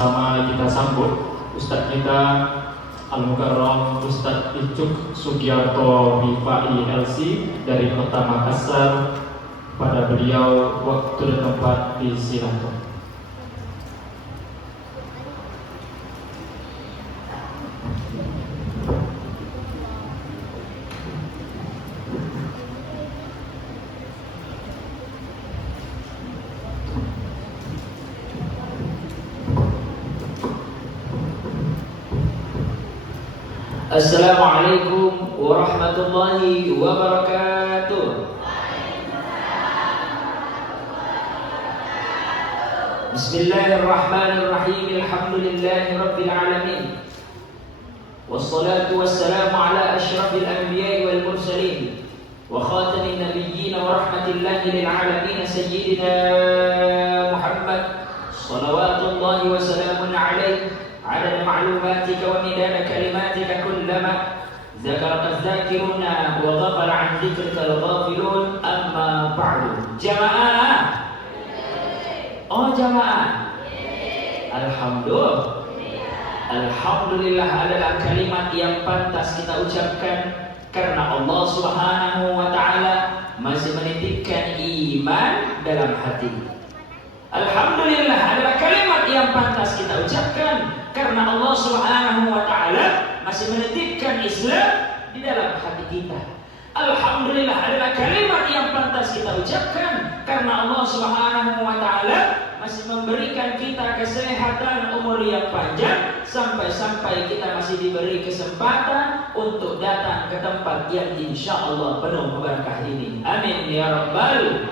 Sama kita sambut Ustadz kita Al-Mukarram Ustadz Icuk Sugiarto Bifai LC dari Kota Makassar. Pada beliau waktu dan tempat disilakan. Assalamualaikum warahmatullahi wabarakatuh. Bismillahirrahmanirrahim. Alhamdulillahi rabbil alamin. Wassalatu wassalamu ala asyrafil anbiya'i wal mursalin wa khatamin nabiyyin wa rahmatillahi lil alamin sayyidina Muhammad salawatullahi wa salamun alaihi عدد معلوماتك ومداد كلماتك كلما ذكرك الذاكرون وغفل عن ذكرك الغافلون أما بعد. Jamaah. Oh jamaah. Alhamdulillah adalah kalimat yang pantas kita ucapkan karena Allah Subhanahu wa taala masih menitipkan iman dalam hati. Alhamdulillah adalah kalimat yang pantas kita ucapkan karena Allah Subhanahu wa taala masih menitipkan Islam di dalam hati kita. Alhamdulillah adalah kalimat yang pantas kita ucapkan karena Allah Subhanahu wa taala masih memberikan kita kesehatan, umur yang panjang, sampai-sampai kita masih diberi kesempatan untuk datang ke tempat yang insyaallah penuh berkah ini. Amin ya rabbal.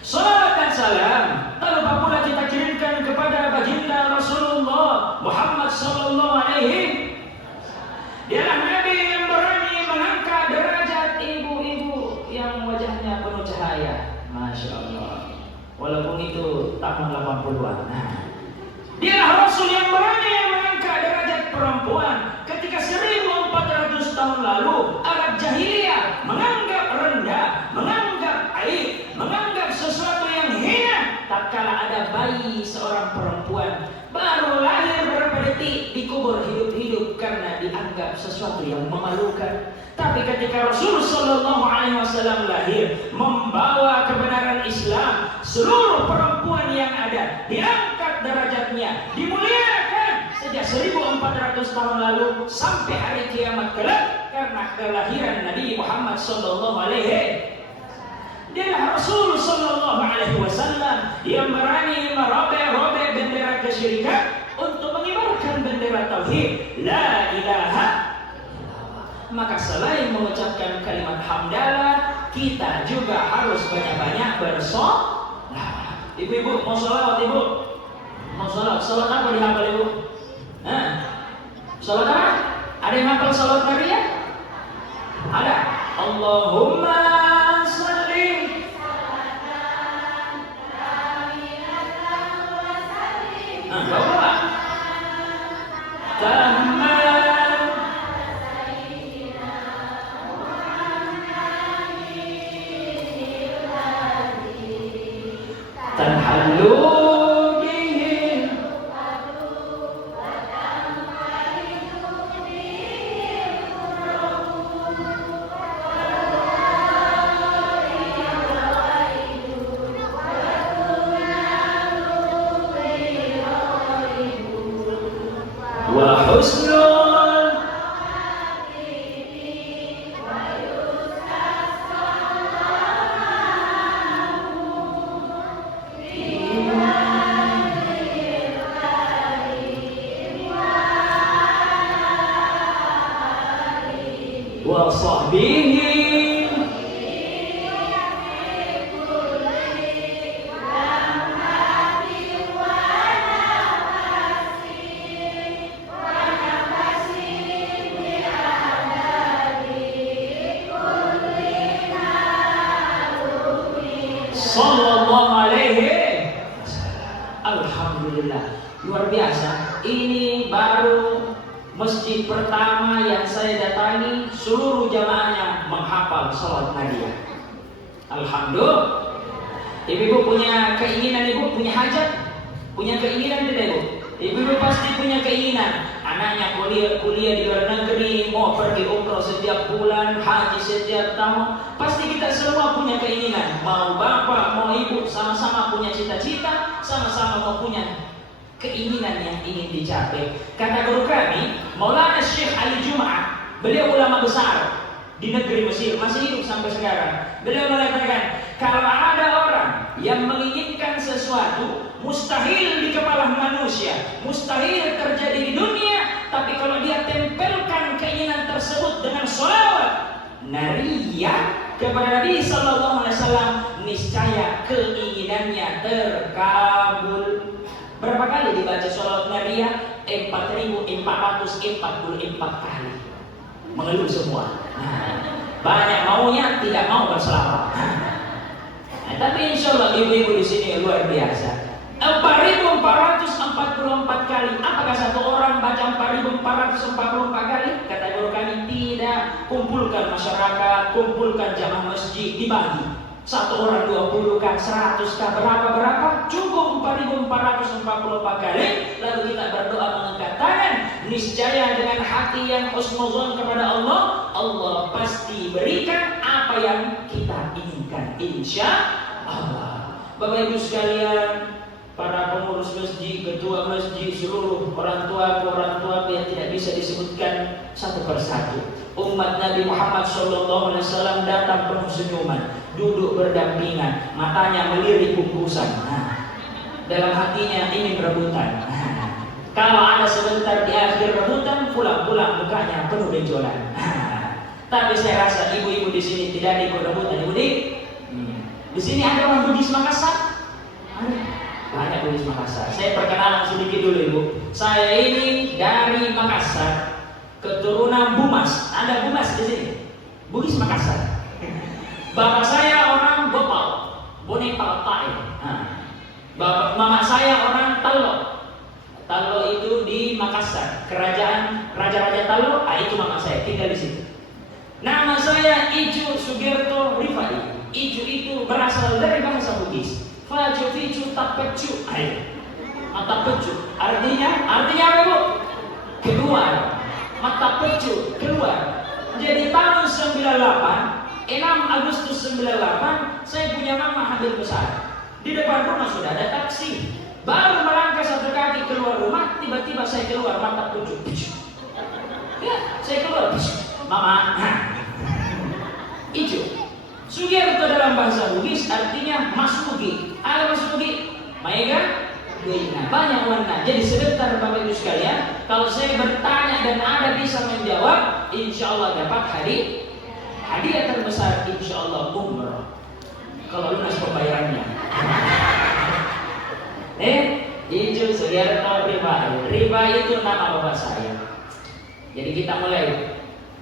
Salawat dan salam tak lupa pula kita kirimkan kepada baginda Rasulullah Muhammad sallallahu alaihi. Dialah Nabi yang berani mengangkat derajat ibu-ibu yang wajahnya penuh cahaya. Masya Allah. Walaupun itu tahun 80-an. Dialah Rasul yang berani mengangkat derajat perempuan ketika 1400 tahun lalu Arab jahiliyah menganggap rendah, menganggap aib, menganggap sesuatu yang hina tatkala ada bayi seorang perempuan baru lahir beberapa detik dikubur hidup-hidup karena dianggap sesuatu yang memalukan. Tapi ketika Rasulullah sallallahu alaihi wasallam lahir membawa kebenaran Islam, seluruh perempuan yang ada diangkat derajatnya, dimuliakan sejak 1400 tahun lalu sampai hari kiamat kelak karena kelahiran Nabi Muhammad sallallahu alaihi. Dialah Rasul sallallahu alaihi wasallam yang berani merobek-robek bendera kesyirikan untuk mengibarkan bendera tauhid la ilaha illallah. Maka selain mengucapkan kalimat hamdalah, kita juga harus banyak-banyak bersolawat. Ibu-ibu mau solawat ibu? Mau solawat? Solawat apa dihafal ibu? Solawat apa? Ada yang hafal solawat Maria? Ada. Allahumma sallallahu alaihi wasallam. Alhamdulillah, luar biasa. Ini baru masjid pertama yang saya datangi seluruh jamaahnya menghafal salat Nabi. Alhamdulillah. Ibu punya keinginan, ibu punya hajat, Punya keinginan tidak ibu? Ibu pasti punya keinginan. Anaknya kuliah di luar negeri, mau pergi umroh setiap bulan, haji setiap tahun. Pasti kita semua punya keinginan. Mau bapak, mau ibu, sama-sama punya cita-cita, sama-sama mau punya keinginan yang ingin dicapai. Kata guru kami, Maulana Syekh Ali Jum'ah, beliau ulama besar di negeri Mesir, masih hidup sampai sekarang. Beliau mengatakan, kalau ada orang yang menginginkan sesuatu, mustahil di kepala manusia, mustahil terjadi di dunia, tapi kalau dia tempelkan keinginan tersebut dengan sholawat nariyah kepada Nabi Sallallahu Alaihi Wasallam, niscaya keinginannya terkabul. Berapa kali dibaca sholawat nariyah? 4.444 kali. Mengeluh semua. Banyak maunya, tidak mau berselawat. Tapi insya Allah ibu-ibu di sini luar biasa. 4.444 kali. Apakah satu orang baca 4.444 kali? Kata guru kami, tidak. Kumpulkan masyarakat, kumpulkan jamaah masjid, dibagi. Satu orang 20 kah, 100 kah, berapa? Cukup 4.444 kali. Lalu kita berdoa mengangkat tangan. Niscaya dengan hati yang husnuzon kepada Allah, Allah pasti berikan apa yang kita inginkan, insya Allah. Bapak Ibu sekalian, para pengurus masjid, ketua masjid, seluruh orang tua yang tidak bisa disebutkan satu persatu. Umat Nabi Muhammad SAW datang penuh senyuman, duduk berdampingan, matanya melirik bungkusan. Dalam hatinya ingin rebutan. Kalau ada sebentar di akhir rebutan, pulang-pulang mukanya penuh benjolan. Tapi saya rasa ibu-ibu di sini tidak ada ikut rebutan. Ibu di sini ada orang Bugis Makassar? Banyak Bugis Makassar. Saya perkenalan sedikit dulu ibu. Saya ini dari Makassar, keturunan Bumas. Ada Bumas di sini? Bugis Makassar. Bapak saya orang Bopal, Bone Paltai. Bapak mama saya orang Tallo. Tallo itu di Makassar, kerajaan Raja-Raja Tallo. Itu mama saya tinggal di situ. Nama saya Ijo Sugerto Rifai. Ijo itu berasal dari bahasa Bugis. Fajo Fijo Tapecu. Tapecu. Artinya apa bu? Keluar. Matapecu keluar. Jadi tahun 98, 6 Agustus 98, saya punya mama hamil besar. Di depan rumah sudah ada taksi. Baru melangkah satu kaki keluar rumah, tiba-tiba saya keluar mata pucuk. Ya, saya keluar. Mama. Ijo. Sugerto dalam bahasa Bugis artinya Mas Bugi. Ada Mas Bugi? Maiga? Nah, banyak warna. Jadi sebentar Bapak Ibu sekalian, kalau saya bertanya dan ada bisa menjawab, insya Allah dapat hadiah terbesar, insya Allah umroh. Kalau lunas pembayarannya. Ijo Sugerto Rifai. Rifai itu nama bapak saya. Jadi kita mulai.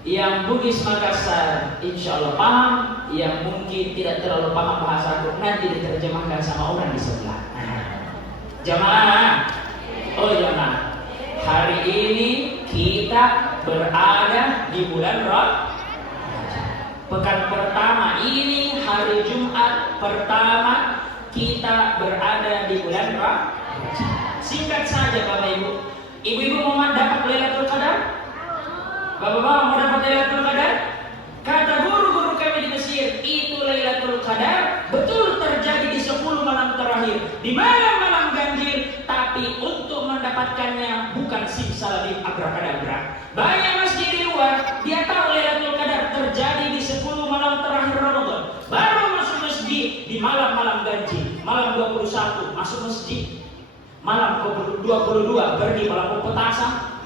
Yang Bugis Makassar insya Allah paham, yang mungkin tidak terlalu paham bahasa Arab nanti diterjemahkan sama orang di sebelah. Jamaah, jamaah. Hari ini kita berada di bulan Ramadan. Pekan pertama ini hari Jumat pertama kita berada di bulan Ramadan. Singkat saja Bapak Ibu. Ibu-ibu mau dapat Lailatul Qadar? Bapak-bapak mau dapat Lailatul Qadar? Kata guru-guru kami di Mesir, itu Lailatul Qadar betul terjadi di 10 malam terakhir, di malam-malam ganjil. Tapi untuk mendapatkannya bukan simsalabim abrakadabra. Banyak masjid di luar, dia tahu Lailatul Qadar terjadi di 10 malam terakhir Ramadan. Baru masuk masjid di malam-malam ganjil. Malam 21 masuk masjid. Malam 22 pergi malam petasan.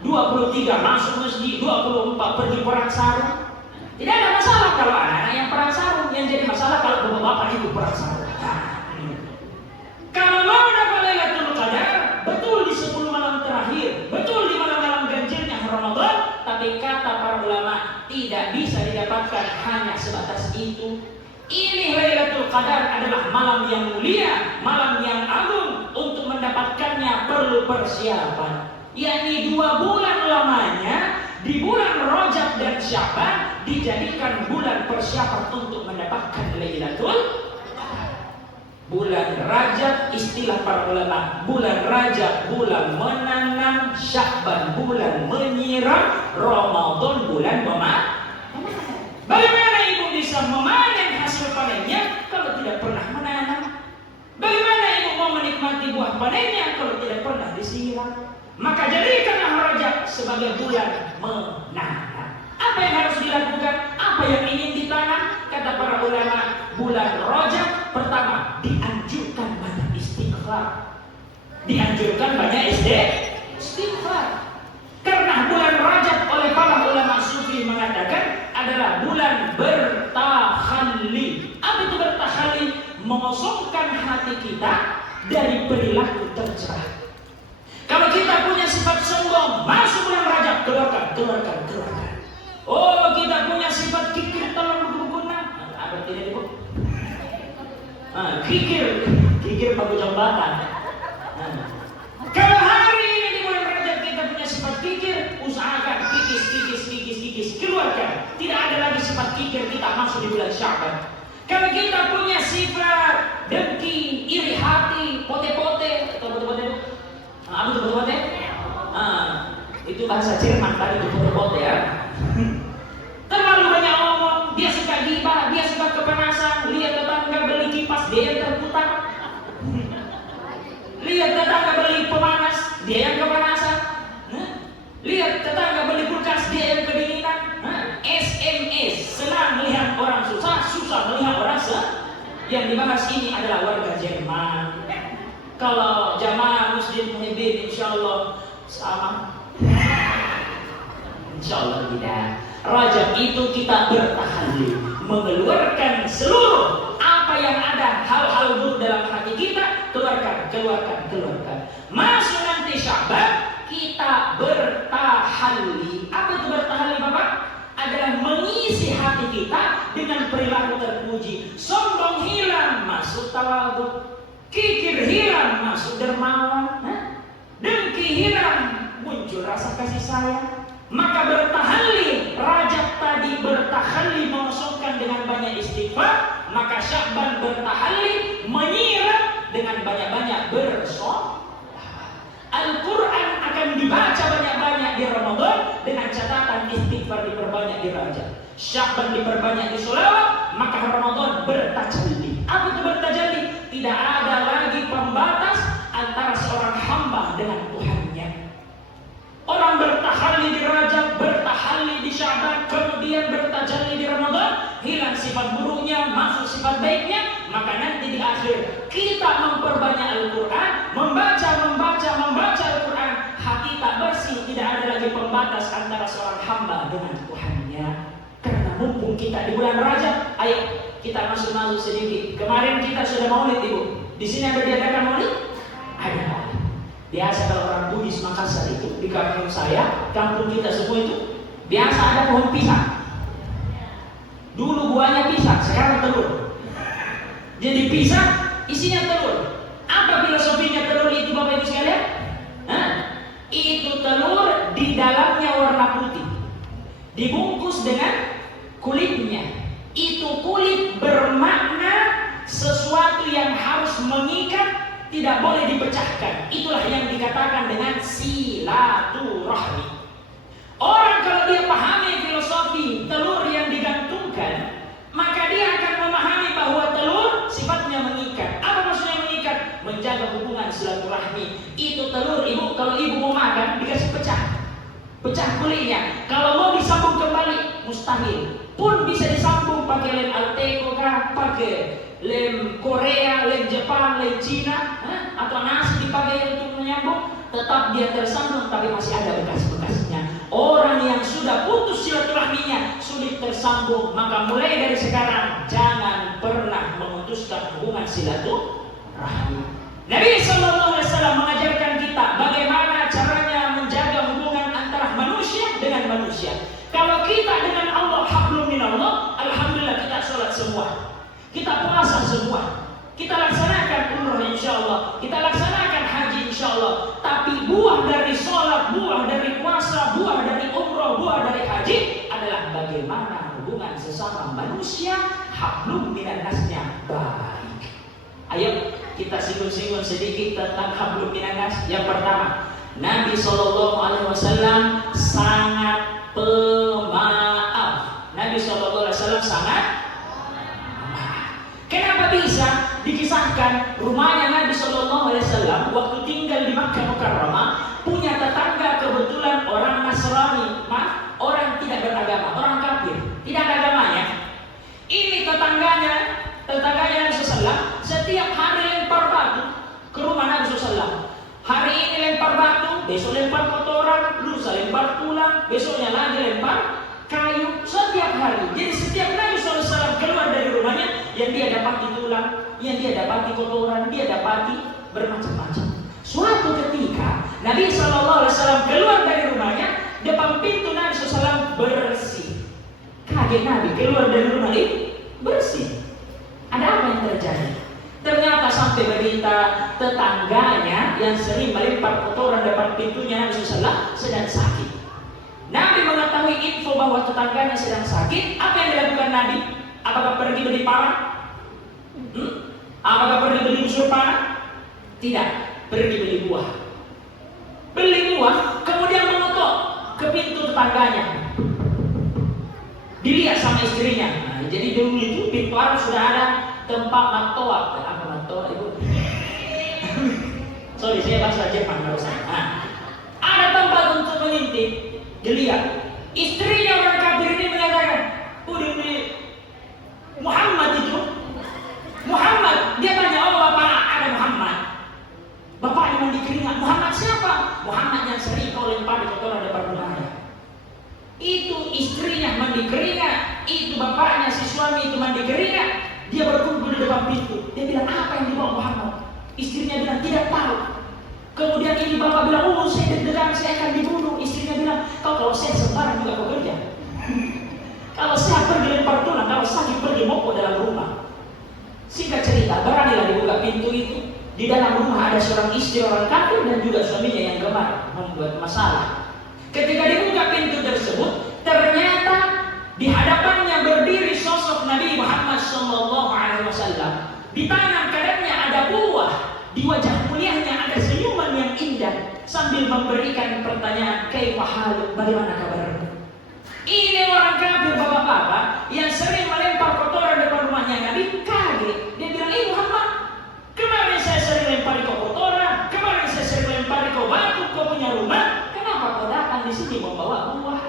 23 masuk masjid, 24 pergi perang sarung. Tidak ada masalah kalau anak-anak yang perang sarung. Yang jadi masalah kalau bapak-bapak itu perang sarung. Kalau mau dapat Lailatul Qadar, betul di 10 malam terakhir, betul di malam-malam ganjilnya Ramadan. Tapi kata para ulama, tidak bisa didapatkan hanya sebatas itu. Ini Lailatul Qadar adalah malam yang mulia, malam yang agung. Untuk mendapatkannya perlu persiapan. Yakni 2 bulan lamanya, di bulan Rajab dan Syaban dijadikan bulan persiapan untuk mendapatkan Lailatul Qadar. Bulan Rajab istilah para ulama, bulan Rajab bulan menanam, Sya'ban bulan menyiram, Ramadan bulan memanen. Bagaimana ibu bisa memanen hasil panennya kalau tidak pernah menanam? Bagaimana ibu mau menikmati buah panennya kalau tidak pernah disiram? Maka jadikanlah Rajab sebagai bulan menanam. Apa yang harus dilakukan? Apa yang ingin ditanam? Kata para ulama, bulan Rajab pertama dianjurkan banyak istighfar. Dianjurkan banyak istighfar. Karena bulan Rajab oleh para ulama sufi mengatakan adalah bulan bertahalli. Apa itu bertahalli? Mengosongkan hati kita dari perilaku tercela. Kalau kita punya sifat sombong, masuk bulan Rajab, keluarkan. Oh, kita punya sifat kikir, tolong berguna. Apa tidak ibu? Kikir pakai jambatan. Kalau hari ini di bulan Rajab kita punya sifat kikir, usahakan kikis, keluarkan. Tidak ada lagi sifat kikir, kita masuk di bulan Sya'ban. Kalau kita punya sifat dengki, iri hati, pote-pote, atau pote-pote itu? Apa itu pote-pote? Itu bahasa Jerman tadi, itu pote-pote ya. Terlalu banyak omong, dia suka gibah, dia suka kepanasan, lihat tetangga beli kipas, dia yang terputar. Lihat tetangga beli pemanas, dia yang kepanasan. Lihat tetangga beli kulkas, dia yang kedinginan. SMS, senang melihat orang susah melihat orang Yang dibahas ini adalah warga Jerman. Kalau jamaah muslim muhibbin, insyaallah sama. Insyaallah tidak. Rajab itu kita bertahalli, mengeluarkan seluruh apa yang ada hal-hal buruk dalam hati kita, keluarkan. Masuk nanti Sya'ban, kita bertahalli. Apa itu bertahalli, Bapak? Adalah mengisi hati kita dengan perilaku terpuji. Sombong hilang, masuk tawadhu. Kikir hilang, masuk dermawan. Dengki hilang, muncul rasa kasih sayang. Maka bertahalli, Rajab tadi bertahalli mengosongkan dengan banyak istighfar. Maka Sya'ban bertahalli menyiram dengan banyak-banyak bersolawat. Al-Quran akan dibaca banyak-banyak di Ramadan dengan catatan istighfar diperbanyak di Rajab. Sya'ban diperbanyak di sholawat, maka Ramadan bertajalli. Apa itu bertajalli? Tidak ada lagi pembatas antara seorang hamba dengan Tuhannya. Orang bertahalli di Rajab, bertahalli di Sya'ban, kemudian bertajalli di Ramadan, hilang sifat buruknya, masuk sifat baiknya, maka nanti di akhir kita memperbanyak Al-Quran, membaca Al-Quran, hati tak bersih, tidak ada lagi pembatas antara seorang hamba dengan Tuhannya. Karena mumpung kita di bulan Rajab, ayo kita masuk sedikit. Kemarin kita sudah maulid, Ibu. Di sini ada diadakan maulid? Ada. Biasa kalau orang Bugis Makassar itu di kampung saya, kampung kita semua itu biasa ada pohon pisang. Dulu buahnya pisang, sekarang telur. Jadi pisang isinya telur. Apa filosofinya telur itu, Bapak Ibu sekalian? Itu telur di dalamnya warna putih, dibungkus dengan kulitnya. Itu kulit bermakna sesuatu yang harus mengikat, tidak boleh dipecahkan. Itulah yang dikatakan dengan silaturahmi. Orang kalau dia pahami filosofi telur yang digantungkan, maka dia akan memahami bahwa telur sifatnya mengikat. Apa maksudnya mengikat? Menjaga hubungan silaturahmi. Itu telur, Ibu, kalau Ibu mau makan dikasih pecah kulitnya. Kalau mau disambung kembali mustahil. Pun bisa disambung pakai lem Alteco kah, pakai lem Korea, lem Jepang, lem Cina, atau nasi dipakai untuk menyambung, tetap dia tersambung tapi masih ada bekas-bekasnya. Orang yang sudah putus silaturahminya, sulit tersambung, maka mulai dari sekarang jangan pernah memutuskan hubungan silaturahmi. Nabi SAW mengajarkan kita bagaimana caranya menjaga hubungan antara manusia dengan manusia. Kalau kita dengan Allah hablum minallah, alhamdulillah kita sholat semua, kita puasa semua, kita laksanakan umrah insyaallah, kita laksanakan haji insyaallah. Tapi buah dari sholat, buah dari puasa, buah dari umrah, buah dari haji adalah bagaimana hubungan sesama manusia hablum minannasnya baik. Ayo kita singgung-singgung sedikit tentang hablum minanas. Yang pertama, Nabi SAW sangat pemaaf. Nabi SAW sangat pemaaf. Kenapa bisa dikisahkan rumahnya Nabi SAW waktu tinggal di Makkah Mukarramah punya tetangga kebetulan orang Nasrani, orang tidak beragama, orang kafir, tidak ada agamanya. Ini tetangganya Nabi SAW setiap hari lempar batu ke rumah Nabi SAW. Hari ini lempar batu, besok lempar kotoran, lusa lempar tulang, besoknya lagi lempar kayu, setiap hari. Jadi setiap Nabi SAW keluar dari rumahnya, yang dia dapati tulang, yang dia dapati kotoran, dia dapati bermacam-macam. Suatu ketika Nabi SAW keluar dari rumahnya, depan pintu Nabi SAW bersih. Kaget Nabi, keluar dari rumah ini bersih. Ada apa yang terjadi? Ternyata sampai berita tetangganya yang sering melempar kotoran depan pintunya Nabi SAW sedang sakit. Nabi mengetahui info bahwa tetangganya sedang sakit. Apa yang dilakukan Nabi? Apakah pergi beli parang? Apakah pergi beli busur panah? Tidak, pergi beli buah. Beli buah, kemudian mengetuk ke pintu tetangganya. Dilihat sama istrinya. Nah, jadi dulu itu pintu Arab sudah ada tempat matoa. Apa matoa itu? Sorry, saya bahasa Jepang barusan. Nah, ada tempat untuk mengintip. Dilihat. Istrinya orang kafir ini mengatakan, beli Muhammad itu. Muhammad. Dia tanya, oh bapak ada Muhammad. Bapaknya mandi keringat. Muhammad siapa? Muhammad yang sering kau lempar di kotoran depan rumahnya. Itu istrinya mandi keringat, itu bapaknya si suami itu mandi keringat. Dia berkumpul di depan pintu. Dia bilang, apa yang dibawa Muhammad? Istrinya bilang, tidak tahu. Kemudian ini bapak bilang, oh saya deg-degan, saya akan dibunuh. Istrinya bilang, kalau saya sembarang juga kau kerja. Kalau saya pergi lempar tulang, kalau sakit pergi mokok dalam rumah. Singkat cerita, beranilah dibuka pintu itu. Di dalam rumah ada seorang istri orang kafir dan juga suaminya yang gemar membuat masalah. Ketika dibuka pintu tersebut, ternyata di hadapannya berdiri sosok Nabi Muhammad SAW. Di tangan kanannya ada buah, di wajah mulianya ada senyuman yang indah sambil memberikan pertanyaan, kaifa haluk, bagaimana kabarmu? Ini orang kafir bapak-bapak yang sering melempar kotoran depan rumahnya Nabi kaget. Dia bilang, Muhammad, kemarin saya sering lempar kau kotoran, kemarin saya sering lempar kau batu, kau punya rumah. Kenapa kau datang di sini membawa buah?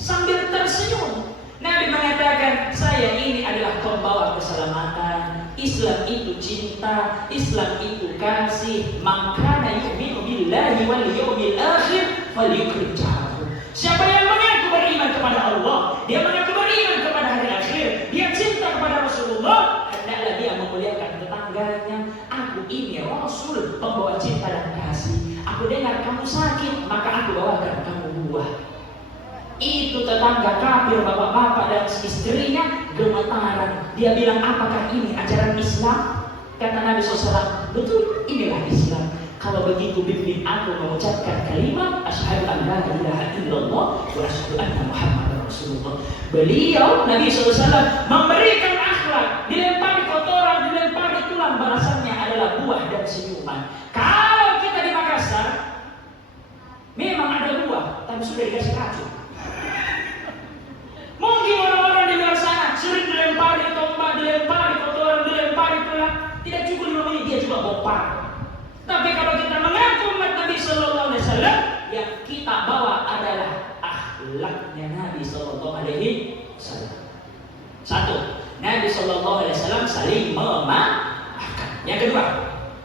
Sambil tersenyum, Nabi mengatakan, saya ini adalah pembawa keselamatan. Islam itu cinta, Islam itu kasih. Maka yu'minu billahi wal yawmil akhir falyukrim jarahu. Siapa yang mengaku beriman kepada Allah, dia mengaku beriman kepada hari akhir, dia cinta kepada Rasulullah, hendaklah dia memuliakan tetangganya. Aku ini Rasul, pembawa cinta dan kasih. Aku dengar kamu sakit, maka aku bawakan kamu buah. Itu tetangga kafir bapak-bapak dan istrinya gemetaran. Dia bilang, apakah ini ajaran Islam? Kata Nabi SAW, betul, inilah Islam. Kalau begitu bimbing aku mengucapkan kalimat asyhadu an la ilaha illallah wa asyhadu anna Muhammadar Rasulullah. Beliau Nabi SAW memberikan akhlak, dilempari kotoran, dilempari tulang, balasannya adalah buah dan senyuman. Kalau kita di Makassar memang ada buah, tapi sudah dikasih racun. Mungkin orang-orang di luar sana sering dilempari tombak, dilempari kotoran, dilempari tulang, tidak cukup 5 menit dia juga bopar. Tapi kalau kita mengaku umat Nabi Sallallahu Alaihi Wasallam, yang kita bawa adalah akhlaknya Nabi Sallallahu Alaihi Wasallam. Satu, Nabi Sallallahu Alaihi Wasallam saling memaafkan. Yang kedua,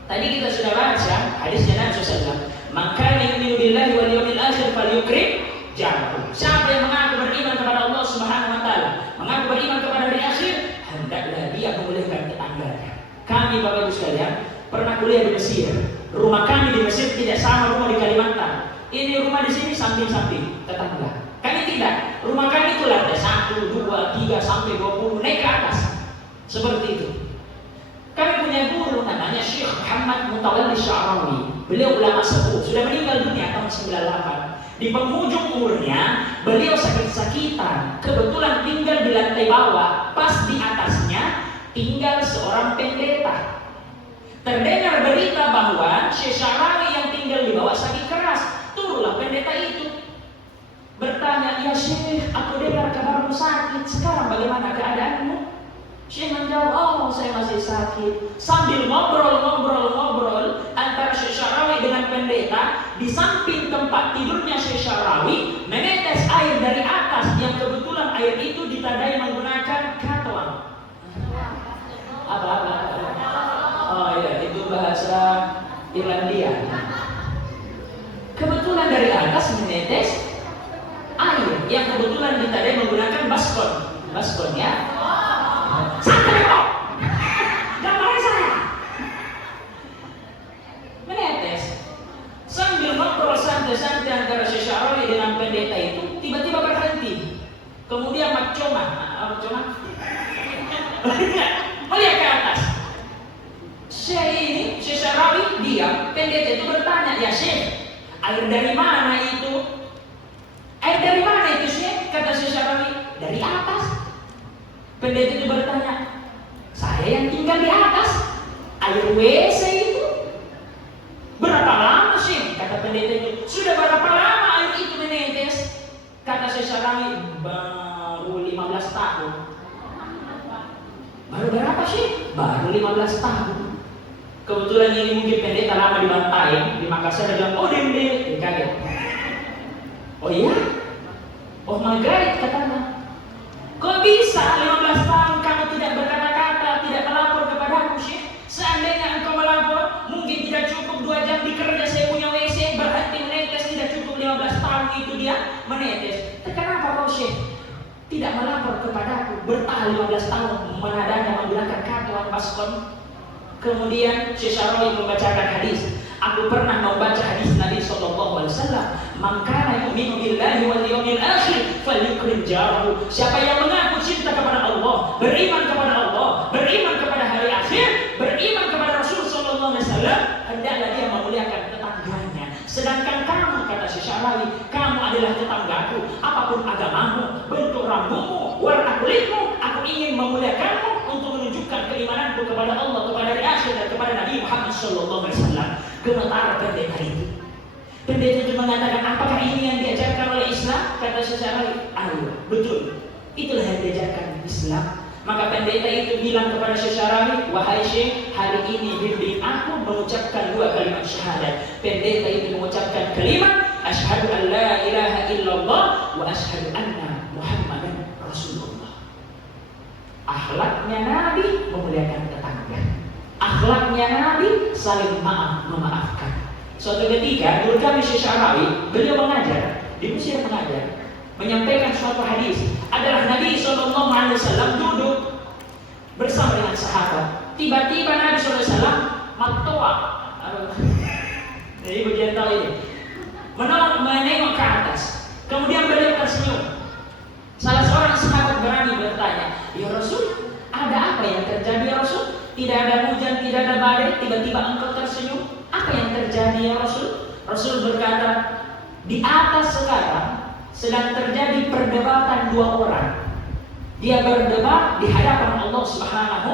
tadi kita sudah baca hadisnya Nabi SAW. Maka yu'minu billahi wal yawmil akhir falyukrim jarahu. Siapa yang mengaku beriman kepada Allah Subhanahu Wa Taala, mengaku beriman kepada hari akhir, hendaklah dia memuliakan tetangganya. Kami Bapak Ibu sekalian pernah kuliah di Mesir. Rumah kami di Mesir tidak sama rumah di Kalimantan. Ini rumah di sini samping-samping tetangga. Kami tidak. Rumah kami itu lantai 1, 2, 3 sampai 20 naik ke atas. Seperti itu. Kami punya guru namanya Syekh Muhammad Mutawalli Sya'rawi. Beliau ulama sepuh, sudah meninggal dunia tahun 98. Di penghujung umurnya, beliau sakit-sakitan. Kebetulan tinggal di lantai bawah, pas di atasnya tinggal seorang pendeta. Terdengar berita bahwa Syekh Syarawi yang tinggal di bawah sakit keras. Turunlah pendeta itu bertanya, "Ya Syekh, aku dengar kabarmu sakit. Sekarang bagaimana keadaanmu?" Syekh menjawab, "Oh, saya masih sakit." Sambil ngobrol antara Syekh Syarawi dengan pendeta, di samping tempat tidurnya Syekh Syarawi menetes air dari atas, yang kebetulan air itu ditandai menggunakan katuan. Apa? Oh iya, itu bahasa Irlandia. Kebetulan dari atas menetes air yang kebetulan ditandai menggunakan baskon ya. Santai kok, gambarnya saya menetes. Sambil ngobrol santai-santai antara Syekh Syarawi dengan pendeta itu, tiba-tiba berhenti. Kemudian Macoma melihat ke atas. Syekh Syarawi diam. Pendeta itu bertanya, "Ya Syekh, air dari mana itu?" "Air dari mana itu Syekh?" Kata Syekh Syarawi, "Dari atas." Pendeta itu bertanya, "Saya yang tinggal di atas, air WC itu berapa lama Syekh?" Kata pendeta itu, "Sudah berapa lama air itu menetes?" Kata Syekh Syarawi, "Baru 15 tahun." "Baru berapa Syekh?" "Baru 15 tahun." Kebetulan ini mungkin pendeta lama dibantai di Makassar, dia bilang, "Oh dende," kaget. "Oh iya? Oh my God," katanya. "Kok bisa 15 tahun kamu tidak berkata-kata, tidak melapor kepadaku Syekh? Seandainya engkau melapor, mungkin tidak cukup 2 jam dikerja saya punya WC, berhenti menetes, tidak cukup 15 tahun itu dia menetes. Kenapa kau Syekh tidak melapor kepadaku, bertahan 15 tahun menadanya menggunakan katuan baskon?" Kemudian Syekh Syarawi membacakan hadis. Aku pernah membaca hadis Nabi SAW. "Man kana yu'minu billahi wal yawmil akhir falyukrim jarahu." Siapa yang mengaku cinta kepada Allah, beriman kepada Allah, beriman kepada hari akhir, beriman kepada Rasul SAW, hendaklah dia memuliakan tetangganya. Sedangkan kamu, kata Syekh Syarawi, kamu adalah tetanggaku. Apapun agamamu, bentuk rambutmu, warna kulitmu, aku ingin memuliakanmu untuk menunjukkan keimananku kepada Allah, kepada hari akhir, dan kepada Nabi Muhammad SAW. Gemetar pendeta itu. Pendeta itu mengatakan, "Apakah ini yang diajarkan oleh Islam?" Kata Syekh Syarawi, "Ayo, betul. Itulah yang diajarkan Islam." Maka pendeta itu bilang kepada Syekh Syarawi, "Wahai Syekh, hari ini bimbing aku mengucapkan 2 kalimat syahadat." Pendeta itu mengucapkan kalimat, "Asyhadu an la ilaha illallah wa asyhadu anna Muhammadan Rasulullah." Akhlaknya Nabi memuliakan tetangga. Akhlaknya Nabi saling memaafkan. Suatu ketika guru kami Syekh Syarawi, beliau mengajar di Mesir, menyampaikan suatu hadis. Adalah Nabi SAW duduk bersama dengan sahabat. Tiba-tiba Nabi SAW matoa, jadi bagian tahu ini, menengok ke atas. Kemudian beliau tersenyum. Salah seorang sahabat berani bertanya, "Ya Rasul, ada apa yang terjadi ya Rasul? Tidak ada hujan, tidak ada badai, tiba-tiba engkau tersenyum. Apa yang terjadi ya Rasul?" Rasul berkata, "Di atas sekarang sedang terjadi perdebatan 2 orang. Dia berdebat di hadapan Allah Subhanahu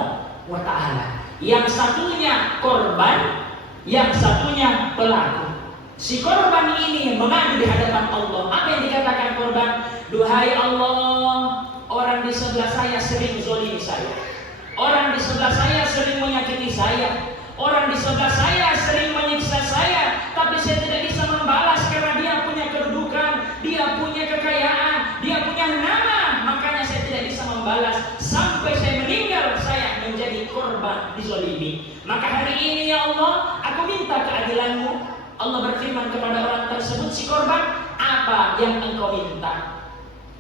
wa Ta'ala. Yang satunya korban, yang satunya pelaku. Si korban ini mengadu di hadapan Allah. Apa yang dikatakan korban? 'Duhai Allah, orang di sebelah saya sering zolimi saya. Orang di sebelah saya sering menyakiti saya. Orang di sebelah saya sering menyiksa saya. Tapi saya tidak bisa membalas karena dia punya kedudukan, dia punya kekayaan, dia punya nama. Makanya saya tidak bisa membalas. Sampai saya meninggal, saya menjadi korban dizolimi. Maka hari ini ya Allah, aku minta keadilan-Mu.'" Allah berfirman kepada orang tersebut, si korban, "Apa yang engkau minta?"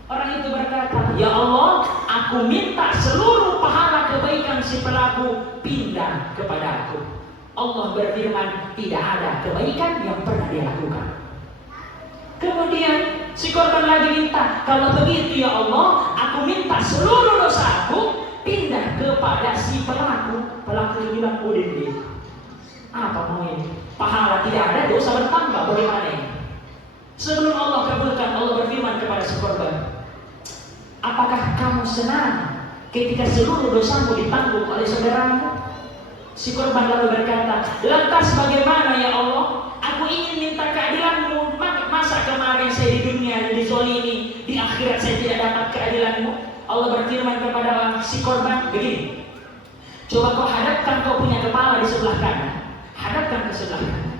Orang itu berkata, "Ya Allah, aku minta seluruh pahala kebaikan si pelaku pindah kepada aku." Allah berfirman, tidak ada kebaikan yang pernah dia lakukan. Kemudian si korban lagi minta, "Kalau begitu ya Allah, aku minta seluruh dosaku pindah kepada si pelaku." Pelaku itu bilang, "Udin, apa mau ini? Pahala tidak ada, dosa bertambah, bagaimana ini?" Sebelum Allah kabulkan, Allah berfirman kepada si korban, "Apakah kamu senang ketika seluruh dosamu ditanggung oleh saudaramu?" Si korban lalu berkata, lantas bagaimana ya Allah? Aku ingin minta keadilanmu. Masa kemarin saya di dunia dizolimi, di akhirat saya tidak dapat keadilanmu? Allah berfirman kepada si korban begini, coba kau hadapkan kau punya kepala di sebelah kanan, hadapkan ke sebelah kanan,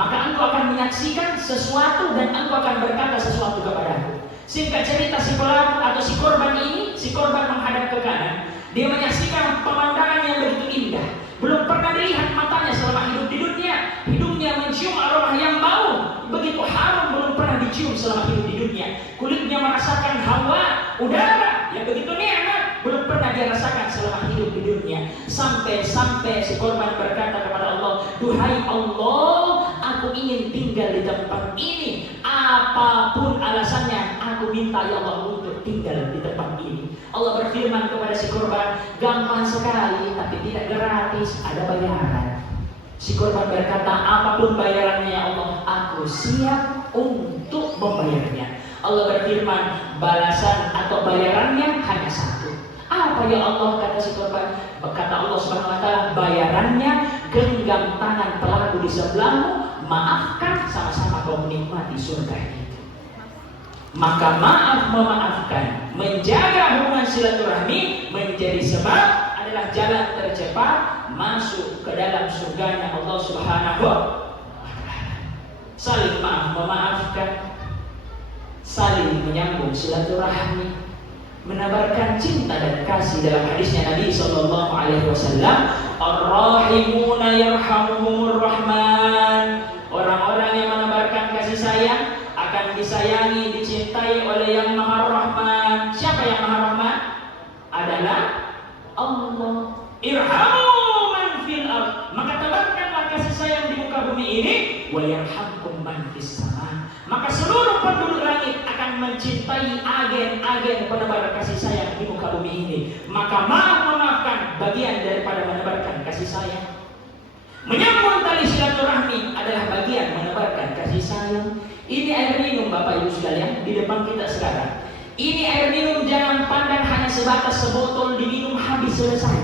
maka engkau akan menyaksikan sesuatu dan engkau akan berkata sesuatu kepadaku. Singkat cerita, si pelaku atau si korban ini, si korban menghadap ke kanan, dia menyaksikan pemandangan yang begitu indah. Belum pernah dilihat matanya selama hidup di dunia. Hidungnya mencium aroma yang bau, begitu harum, belum pernah dicium selama hidup di dunia. Kulitnya merasakan hawa, udara yang begitu nikmat, belum pernah dia rasakan selama hidup di dunia. Sampai si korban berkata kepada Allah, duhai Allah, aku ingin tinggal di tempat ini. Apapun alasannya, aku minta ya Allah untuk tinggal di tempat ini. Allah berfirman kepada si korban, gampang sekali tapi tidak gratis, ada bayaran. Si korban berkata, apapun bayarannya ya Allah, aku siap untuk membayarnya. Allah berfirman, balasan atau bayarannya hanya satu. Apa ya Allah, kata si korban? Kata Allah Subhanahu wa taala, bayarannya genggam tangan pelaku di sebelahmu, maafkan, sama-sama kau menikmati surga itu. Maka maaf memaafkan, menjaga hubungan silaturahmi menjadi sebab adalah jalan tercepat masuk ke dalam surganya Allah Subhanahu wa taala. Saling maaf memaafkan, saling menyambung silaturahmi, menebarkan cinta dan kasih. Dalam hadisnya Nabi sallallahu alaihi wasallam, ar-rahimuna yarhamuhumur rahman. Orang-orang yang menebarkan kasih sayang akan disayangi, dicintai oleh yang Maha Rahman. Siapa yang Maha Rahman? Adalah Allah. Irhamu man fil ard. Maka tebarkanlah kasih sayang di muka bumi ini, wa yarhamkum man fis sama. Maka seluruh penduduk langit akan mencintai agen-agen penebar kasih sayang di muka bumi ini. Maka maaf memaafkan bagian daripada menebarkan kasih sayang. Menyambung tali silaturahmi adalah bagian menebarkan kasih sayang. Ini air minum Bapak Ibu sekalian di depan kita sekarang. Ini air minum jangan pandang hanya sebatas sebotol diminum habis selesai.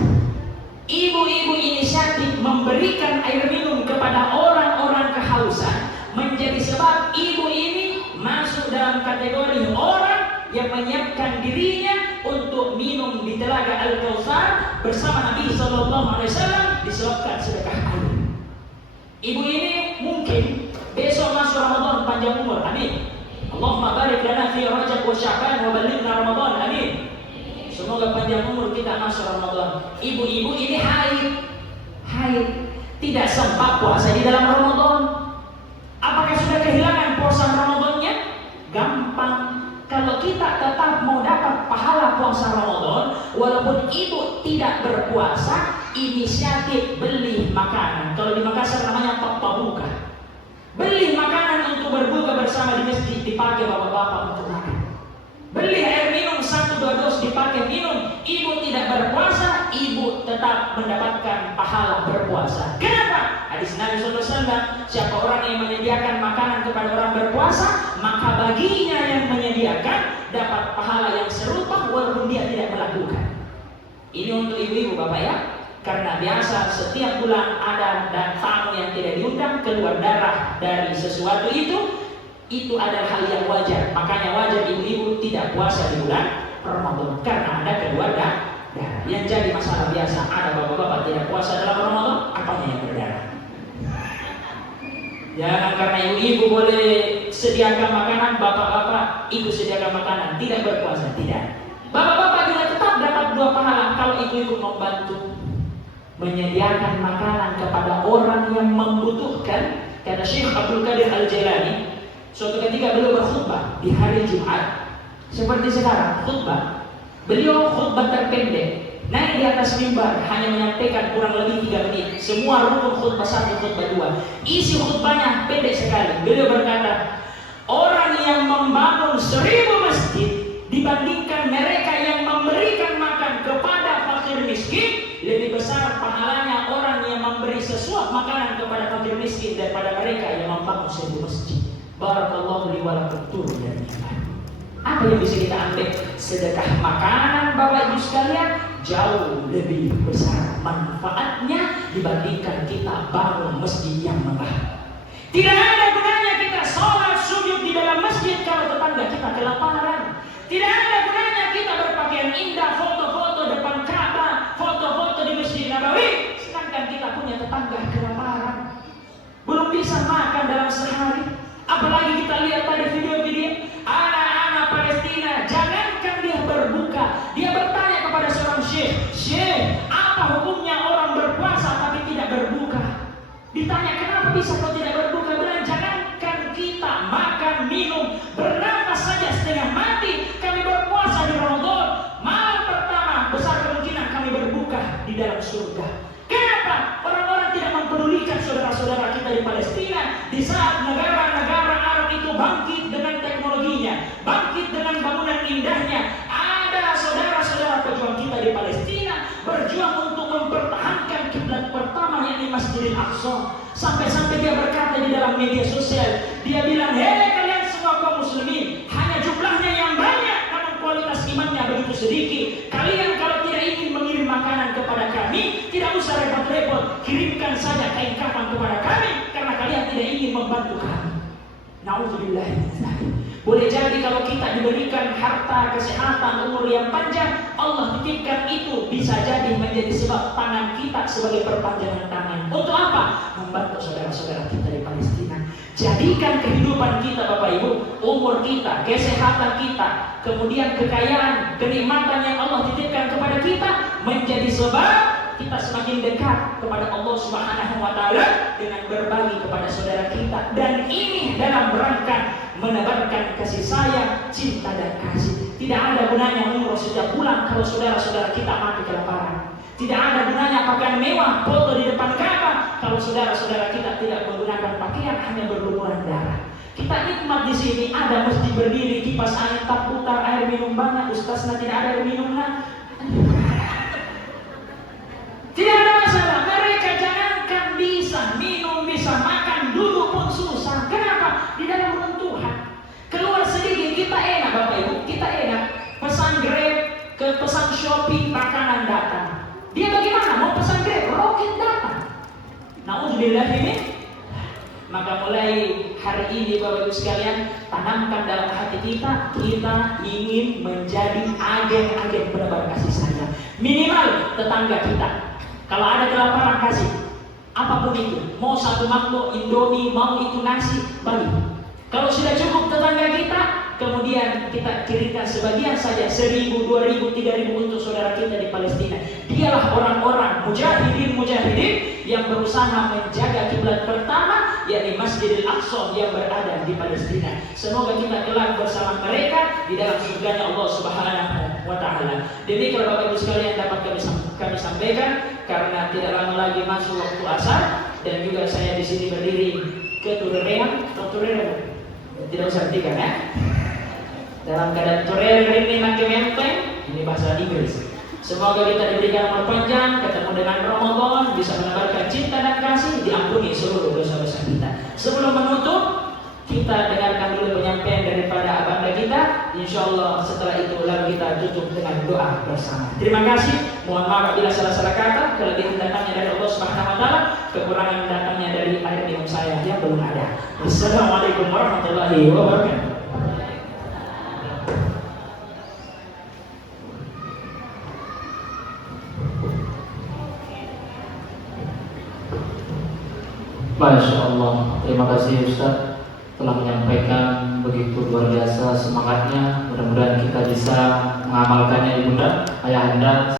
Ibu-ibu inisiatif memberikan air minum kepada orang-orang kehausan menjadi sebab ibu ini masuk dalam kategori orang yang menyiapkan dirinya untuk minum di telaga Al-Kautsar bersama Nabi sallallahu alaihi wasallam disebabkan sedekah air. Ibu ini mungkin besok masuk Ramadan panjang umur, amin. Allahumma barik lana fi Rajab wa Sya'ban wa balighna Ramadan, amin. Semoga panjang umur kita masuk Ramadan. Ibu-ibu ini haid, tidak sempat puasa di dalam Ramadan. Apakah sudah kehilangan puasa Ramadannya? Gampang. Kalau kita tetap mau dapat pahala puasa Ramadan, walaupun ibu tidak berpuasa, inisiatif beli makanan. Kalau di Makassar namanya papabuka. Beli makanan untuk berbuka bersama di masjid, dipakai bapak-bapak untuk makan. Beli air minum 1-2 dos dipakai minum. Ibu tidak berpuasa, ibu tetap mendapatkan pahala berpuasa. Kenapa? Hadis Nabi SAW, siapa orang yang menyediakan makanan kepada orang berpuasa, maka baginya yang menyediakan dapat pahala yang serupa walaupun dia tidak melakukan. Ini untuk ibu-ibu Bapak ya. Karena biasa setiap bulan ada dan tamu yang tidak diundang keluar darah dari sesuatu itu adalah hal yang wajar. Makanya wajar ibu-ibu tidak puasa di bulan Ramadan karena ada keluar darah. Yang jadi masalah biasa ada bapak-bapak tidak puasa dalam Ramadan, apanya yang berdarah. Jangan karena ibu-ibu boleh sediakan makanan, bapak-bapak ikut sediakan makanan, tidak berpuasa, tidak. Bapak-bapak juga tetap dapat 2 pahala kalau ibu-ibu membantu menyediakan makanan kepada orang yang membutuhkan. Kata Syekh Abdul Qadir Al-Jailani, suatu ketika beliau berkhutbah di hari Jumat seperti sekarang khutbah. Beliau khutbah terpendek, naik di atas mimbar hanya menyampaikan kurang lebih 3 menit. Semua rukun khutbah 1, khutbah 2. Isi khutbahnya pendek sekali. Beliau berkata, orang yang membangun 1000 masjid dibandingkan mereka yang memberikan makan kepada fakir miskin, lebih besar pahalanya orang yang memberi sesuap makanan kepada fakir miskin daripada mereka yang membangun 1000 masjid. Barakallahu li wa lakum turun dari iman. Apa yang bisa kita ambil? Sedekah makanan Bapak Ibu sekalian jauh lebih besar manfaatnya dibandingkan kita bangun masjid yang megah. Tidak ada gunanya kita sholat sujud di dalam masjid kalau tetangga kita kelaparan. Tidak ada gunanya kita berpakaian indah, foto-foto depan Ka'bah, foto-foto di Masjid Nabawi, sedangkan kita punya tetangga kelaparan, belum bisa makan dalam sehari. Apalagi kita lihat tadi video-video anak-anak Palestina, jangankan dia berbuka, dia bertanya kepada seorang syekh, "Syekh, apa hukumnya orang berpuasa tapi tidak berbuka?" Ditanya, "Kenapa bisa kau tidak berbuka?" Bilang, "Jangankan kita makan, minum, bernafas saja setengah mati, kami berpuasa di Ramadan. Malam pertama besar kemungkinan kami berbuka di dalam surga." Kenapa? Orang-orang tidak mempedulikan saudara-saudara kita di Palestina di saat negara-negara Arab itu bangkit dengan teknologinya, bangkit dengan bangunan indahnya. Ada saudara-saudara pejuang kita di Palestina berjuang untuk mempertahankan kiblat pertama, yakni Masjidil Aqsa. Sampai-sampai dia berkata di dalam media sosial, dia bilang, "Hei kalian semua kaum muslimin, hanya jumlahnya yang banyak namun kualitas imannya begitu sedikit. Kalian kalau tidak ingin mengirim makanan kepada kami, tidak usah repot-repot, kirimkan saja kain kafan kepada kami karena kalian tidak ingin membantu kami." Nauzubillah. Boleh jadi kalau kita diberikan harta, kesehatan, umur yang panjang, Allah titipkan itu bisa jadi menjadi sebab tangan kita sebagai perpanjangan tangan. Untuk apa? Membantu saudara-saudara kita di Palestina. Jadikan kehidupan kita, Bapak Ibu, umur kita, kesehatan kita, kemudian kekayaan, kenikmatan yang Allah titipkan kepada kita menjadi sebab kita semakin dekat kepada Allah Subhanahu wa Ta'ala dengan berbagi kepada saudara kita. Dan ini dalam rangka menebarkan kasih sayang, cinta dan kasih. Tidak ada gunanya umroh setiap bulan kalau saudara-saudara kita mati kelaparan. Tidak ada gunanya pakaian mewah, foto di depan Ka'bah kalau saudara-saudara kita tidak menggunakan pakaian, hanya berlumuran darah. Kita nikmat di sini, ada masjid berdiri, kipas angin tak putar, air minum banyak, ustaznya tidak ada air minum lah. Tidak ada masalah. Mereka jangankan bisa minum, bisa makan, duduk pun susah. Kenapa? Di dalam runtuhan. Keluar sedikit kita enak, Bapak Ibu, kita enak. Pesan Grab, ke pesan Shopee, makanan datang. Dia bagaimana? Mau pesan Grab, roket datang. Nauzubillah ini. Maka mulai hari ini Bapak Ibu sekalian, tanamkan dalam hati kita, kita ingin menjadi agen-agen penebar kasih sayang. Minimal tetangga kita. Kalau ada kelaparan kasih, apapun itu, mau satu mangkok Indomie, mau itu nasi, bagi. Kalau sudah cukup tetangga kita, kemudian kita kirimkan sebagian saja, 1.000, 2.000, 3.000 untuk saudara kita di Palestina. Dialah orang-orang mujahidin yang berusaha menjaga kiblat pertama, yakni Masjidil Aqsa yang berada di Palestina. Semoga kita kelak bersama mereka di dalam surganya Allah Subhanahu wa Ta'ala. Demikian Bapak Ibu sekalian dapat kami sampaikan, karena tidak lama lagi masuk waktu asar dan juga saya di sini berdiri keturerean, tidak usah tiga ya. Dalam keadaan turere ini makin menteng, ini bahasa Inggris. Semoga kita diberikan umur panjang, ketemu dengan Ramadan, bisa menebarkan cinta dan kasih, diampuni seluruh dosa-dosa kita. Sebelum menutup, kita dengarkan dulu penyampaian daripada abanda kita. Insya Allah setelah itu lalu kita tutup dengan doa bersama. Terima kasih. Mohon maaf apabila salah-salah kata, kelebihan datangnya dari Allah Subhanahu wa Ta'ala, kekurangan datangnya dari air minum saya yang belum ada. Wassalamualaikum warahmatullahi wabarakatuh. Masya Allah, terima kasih Ustaz telah menyampaikan begitu luar biasa semangatnya. Mudah-mudahan kita bisa mengamalkannya Ibunda, Ayahanda.